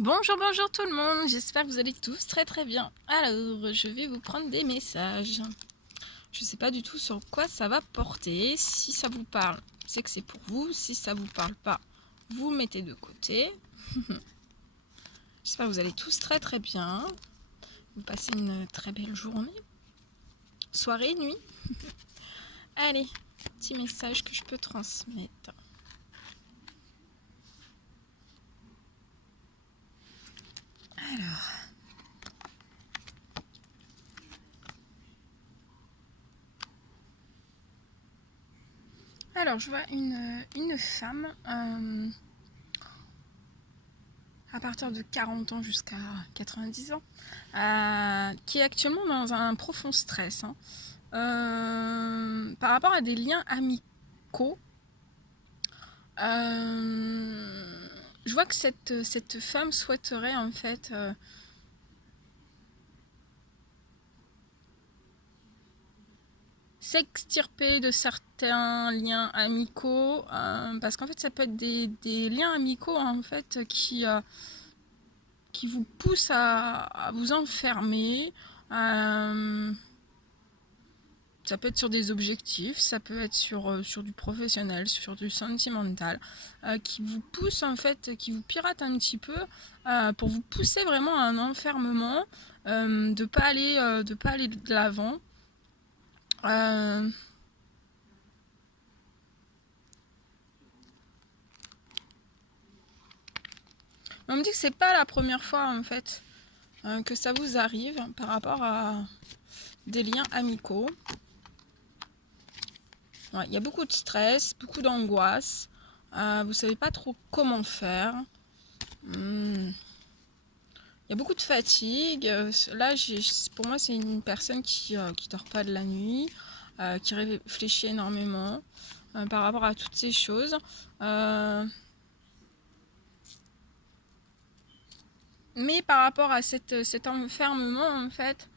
Bonjour, bonjour tout le monde, j'espère que vous allez tous très bien. Alors, je vais vous prendre des messages. Je ne sais pas du tout sur quoi ça va porter. Si ça vous parle, c'est que c'est pour vous. Si ça vous parle pas, vous le mettez de côté. J'espère que vous allez tous très bien. Vous passez une très belle journée, soirée, nuit. Allez, petit message que je peux transmettre. Alors, je vois une femme à partir de 40 ans jusqu'à 90 ans, qui est actuellement dans un profond stress, par rapport à des liens amicaux. Je vois que cette femme souhaiterait en fait s'extirper de certains liens amicaux, parce qu'en fait ça peut être des liens amicaux en fait qui vous poussent à vous enfermer. Ça peut être sur des objectifs, ça peut être sur du professionnel, sur du sentimental, qui vous pousse en fait, qui vous pirate un petit peu, pour vous pousser vraiment à un enfermement, de pas aller de l'avant. On me dit que c'est pas la première fois en fait que ça vous arrive par rapport à des liens amicaux. Ouais, il y a beaucoup de stress, beaucoup d'angoisse. Vous savez pas trop comment faire. Il y a beaucoup de fatigue. Là, pour moi, c'est une personne qui dort pas de la nuit, qui réfléchit énormément par rapport à toutes ces choses. Mais par rapport à cet enfermement, en fait,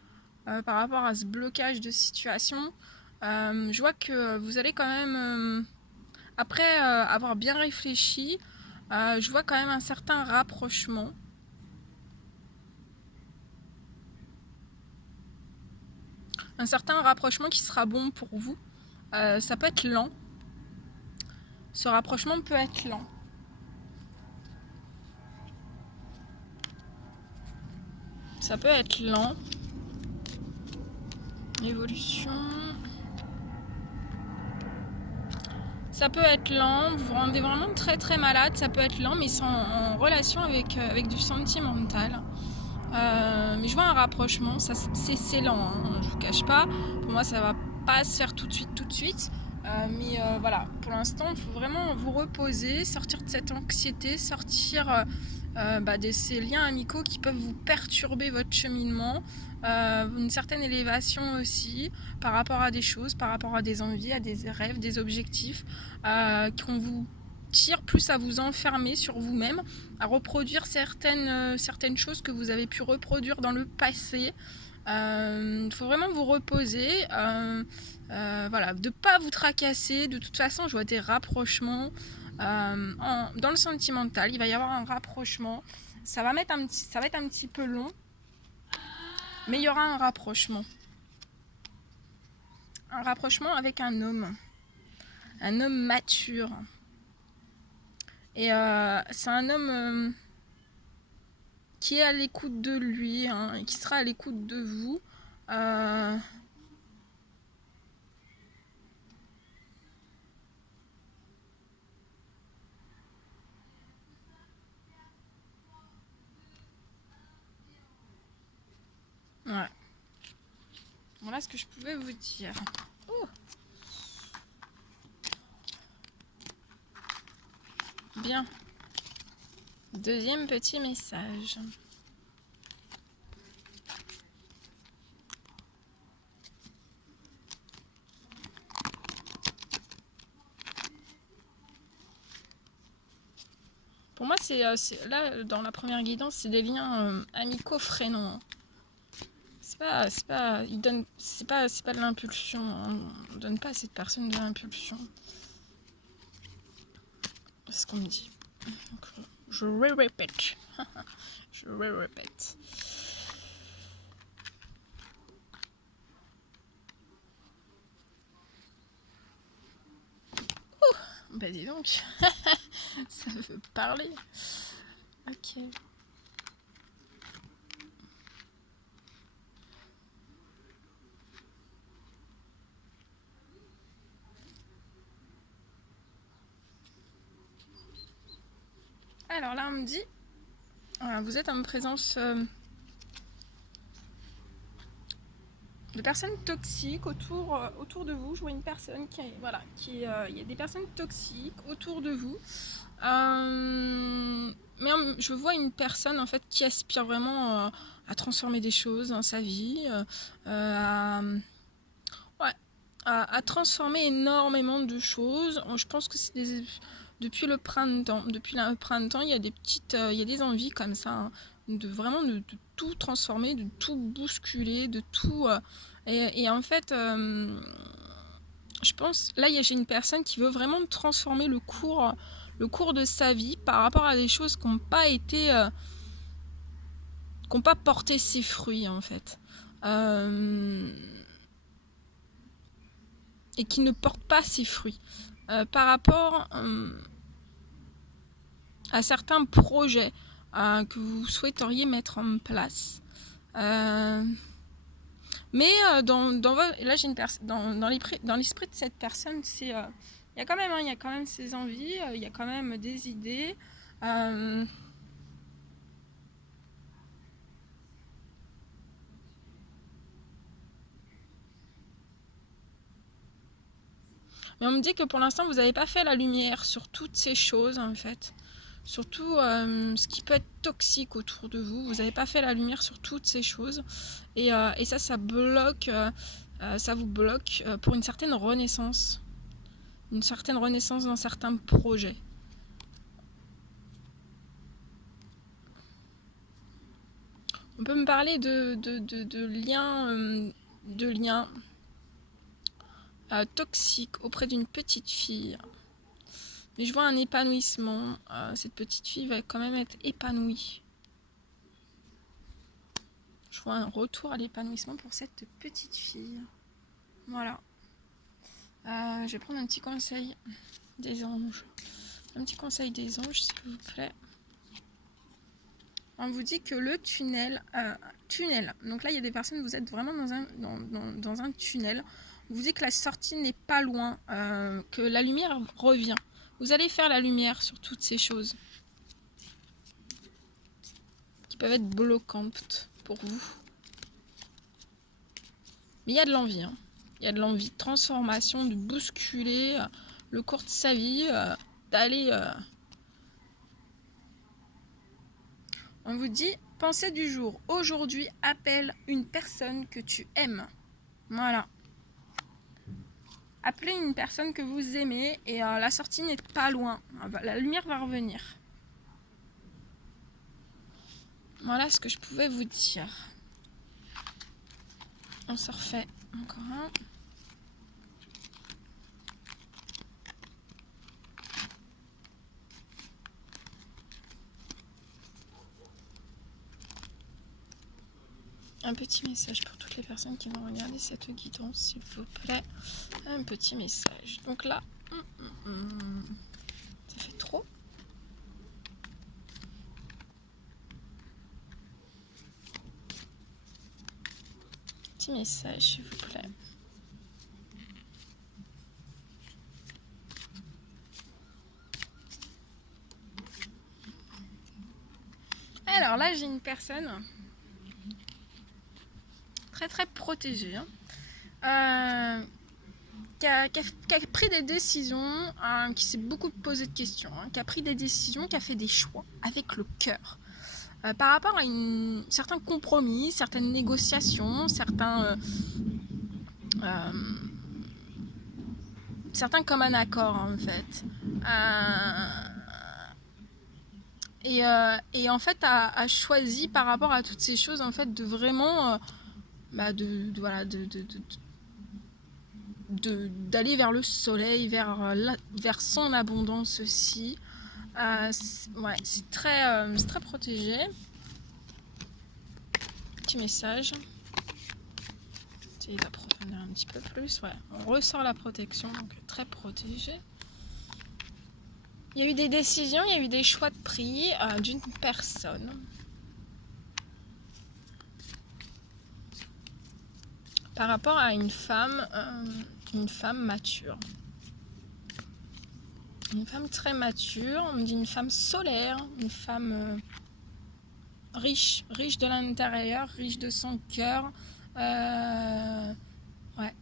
par rapport à ce blocage de situation, je vois que vous allez quand même, après avoir bien réfléchi, je vois quand même un certain rapprochement. Un certain rapprochement qui sera bon pour vous. Ça peut être lent. Ce rapprochement peut être lent. Ça peut être lent. Évolution. Ça peut être lent. Vous vous rendez vraiment très malade. Ça peut être lent, mais c'est en relation avec du sentimental. Mais je vois un rapprochement. C'est lent, hein, je vous cache pas. Pour moi, ça va pas se faire tout de suite. Mais voilà, pour l'instant, il faut vraiment vous reposer, sortir de cette anxiété, sortir de ces liens amicaux qui peuvent vous perturber votre cheminement, une certaine élévation aussi par rapport à des choses, par rapport à des envies, à des rêves, des objectifs, qu'on vous tire plus à vous enfermer sur vous-même, à reproduire certaines choses que vous avez pu reproduire dans le passé. Faut vraiment vous reposer, voilà, de pas vous tracasser. De toute façon, je vois des rapprochements dans le sentimental. Il va y avoir un rapprochement. Ça va être un petit peu long, mais il y aura un rapprochement. Un rapprochement avec un homme mature. Et c'est un homme qui est à l'écoute de lui, hein, et qui sera à l'écoute de vous. Ouais. Voilà ce que je pouvais vous dire. Oh. Bien. Deuxième petit message. Pour moi, c'est là, dans la première guidance, c'est des liens amicaux freinants. C'est pas de l'impulsion. On donne pas à cette personne de l'impulsion. C'est ce qu'on me dit. Donc, Je répète. Je répète. Bah dis donc, ça veut parler. Ok. Alors là, on me dit, vous êtes en présence de personnes toxiques autour de vous. Je vois une personne il y a des personnes toxiques autour de vous. Mais je vois une personne en fait qui aspire vraiment à transformer des choses dans sa vie, à transformer énormément de choses. Je pense que depuis le printemps. Depuis le printemps, il y a il y a des envies comme ça, hein, de tout transformer, de tout bousculer, de tout. Et en fait, je pense, là, j'ai une personne qui veut vraiment transformer le cours de sa vie par rapport à des choses qui n'ont pas été, qui n'ont pas porté ses fruits en fait. Et qui ne portent pas ses fruits. Par rapport à certains projets que vous souhaiteriez mettre en place. Mais là, j'ai une dans l'esprit de cette personne, il y a quand même ses envies, il y a quand même des idées. Mais on me dit que pour l'instant, vous n'avez pas fait la lumière sur toutes ces choses, en fait. Surtout ce qui peut être toxique autour de vous. Vous n'avez pas fait la lumière sur toutes ces choses. Et ça bloque. Ça vous bloque pour une certaine renaissance. Une certaine renaissance dans certains projets. On peut me parler de liens toxiques auprès d'une petite fille. Mais je vois un épanouissement. Cette petite fille va quand même être épanouie. Je vois un retour à l'épanouissement pour cette petite fille. Voilà. Je vais prendre un petit conseil des anges. Un petit conseil des anges, s'il vous plaît. On vous dit que le tunnel. Donc là, il y a des personnes, vous êtes vraiment dans un tunnel. On vous dit que la sortie n'est pas loin, que la lumière revient. Vous allez faire la lumière sur toutes ces choses qui peuvent être bloquantes pour vous. Mais il y a de l'envie. Hein. Il y a de l'envie de transformation, de bousculer le cours de sa vie, d'aller... On vous dit, pensée du jour. Aujourd'hui, appelle une personne que tu aimes. Voilà. Appelez une personne que vous aimez et la sortie n'est pas loin. La lumière va revenir. Voilà ce que je pouvais vous dire. On se refait encore un. Un petit message pour toutes les personnes qui vont regarder cette guidance, s'il vous plaît. Un petit message. Donc là, ça fait trop. Petit message, s'il vous plaît. Alors là, j'ai une personne très protégée, hein, qui a pris des décisions, qui s'est beaucoup posé de questions, hein, qui a pris des décisions, qui a fait des choix avec le cœur. Par rapport à certains compromis, certaines négociations, certains comme un accord en fait. Et en fait a choisi par rapport à toutes ces choses en fait de vraiment d'aller vers le soleil, vers son abondance aussi. Ouais, c'est très protégé. Petit message. Essayez d'approfondir un petit peu plus. Ouais, on ressort la protection, donc très protégé. Il y a eu des décisions, il y a eu des choix de pris d'une personne. Par rapport à une femme mature. Une femme très mature, on me dit une femme solaire, une femme riche de l'intérieur, riche de son cœur. Ouais,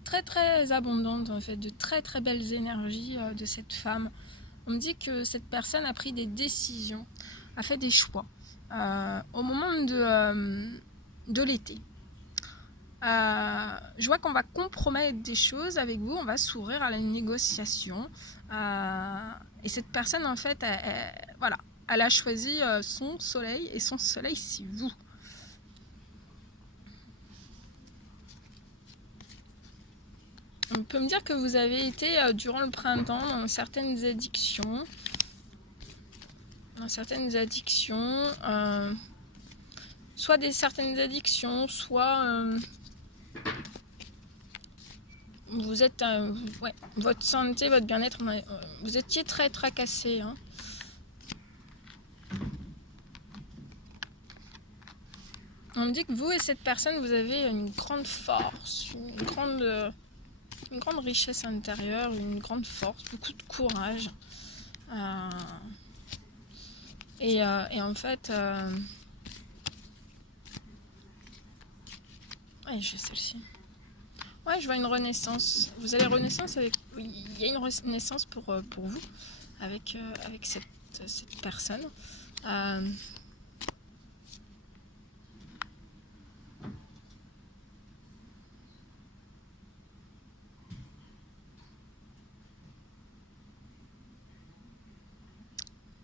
très très abondante en fait, de très très belles énergies de cette femme. On me dit que cette personne a pris des décisions, a fait des choix au moment de l'été. Je vois qu'on va compromettre des choses avec vous, on va s'ouvrir à la négociation. Et cette personne, en fait, voilà, elle a choisi son soleil, et son soleil, c'est vous. On peut me dire que vous avez été, durant le printemps, dans certaines addictions. Soit certaines addictions, soit vous êtes, ouais, votre santé, votre bien-être, vous étiez très tracassé. Hein. On me dit que vous et cette personne, vous avez une grande force, une grande richesse intérieure, une grande force, beaucoup de courage. Et en fait, ouais, j'ai celle-ci. Ouais, je vois une renaissance. Vous avez renaissance avec. Il y a une renaissance pour vous avec cette personne.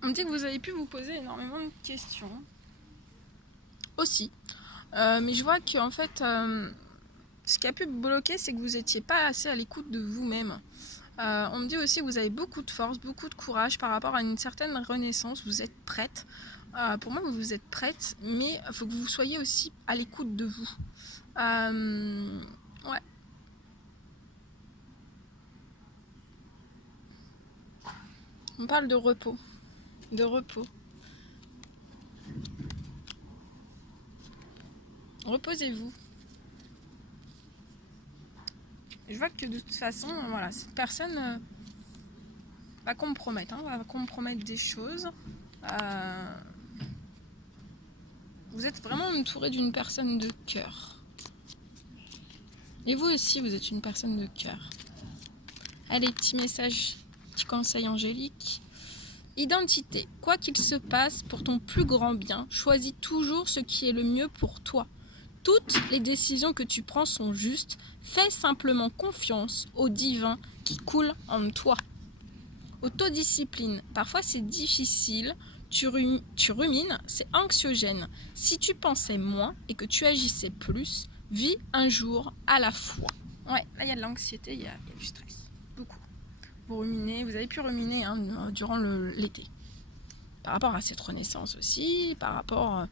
On me dit que vous avez pu vous poser énormément de questions aussi. Mais je vois qu'en fait, ce qui a pu bloquer, c'est que vous n'étiez pas assez à l'écoute de vous-même. On me dit aussi que vous avez beaucoup de force, beaucoup de courage par rapport à une certaine renaissance. Vous êtes prête. Pour moi, vous êtes prête, mais il faut que vous soyez aussi à l'écoute de vous. Ouais. On parle de repos. De repos. Reposez-vous. Je vois que de toute façon, voilà, cette personne va compromettre, va compromettre des choses. Vous êtes vraiment entouré d'une personne de cœur. Et vous aussi, vous êtes une personne de cœur. Allez, petit message, petit conseil angélique. Identité. Quoi qu'il se passe, pour ton plus grand bien, choisis toujours ce qui est le mieux pour toi. Toutes les décisions que tu prends sont justes. Fais simplement confiance au divin qui coule en toi. Autodiscipline. Parfois c'est difficile, tu rumines, c'est anxiogène. Si tu pensais moins et que tu agissais plus, vis un jour à la fois. Ouais, là il y a de l'anxiété, il y a du stress. Beaucoup. Vous ruminez, vous avez pu ruminer durant l'été. Par rapport à cette renaissance aussi, par rapport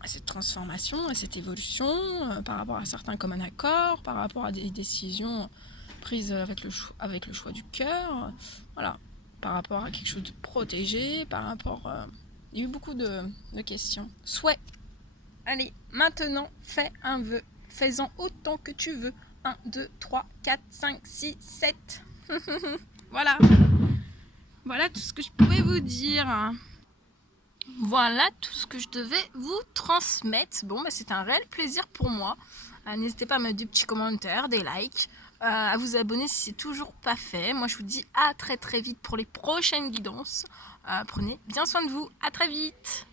à cette transformation, à cette évolution, par rapport à certains communs accords, par rapport à des décisions prises avec le choix du cœur, voilà, par rapport à quelque chose de protégé, par rapport... il y a eu beaucoup de questions. Souhait. Allez, maintenant, fais un vœu. Fais-en autant que tu veux. 1, 2, 3, 4, 5, 6, 7. Voilà. Voilà tout ce que je pouvais vous dire. Voilà tout ce que je devais vous transmettre. Bon, c'est un réel plaisir pour moi. N'hésitez pas à mettre des petits commentaires, des likes, à vous abonner si c'est toujours pas fait. Moi, je vous dis à très très vite pour les prochaines guidances. Prenez bien soin de vous. À très vite.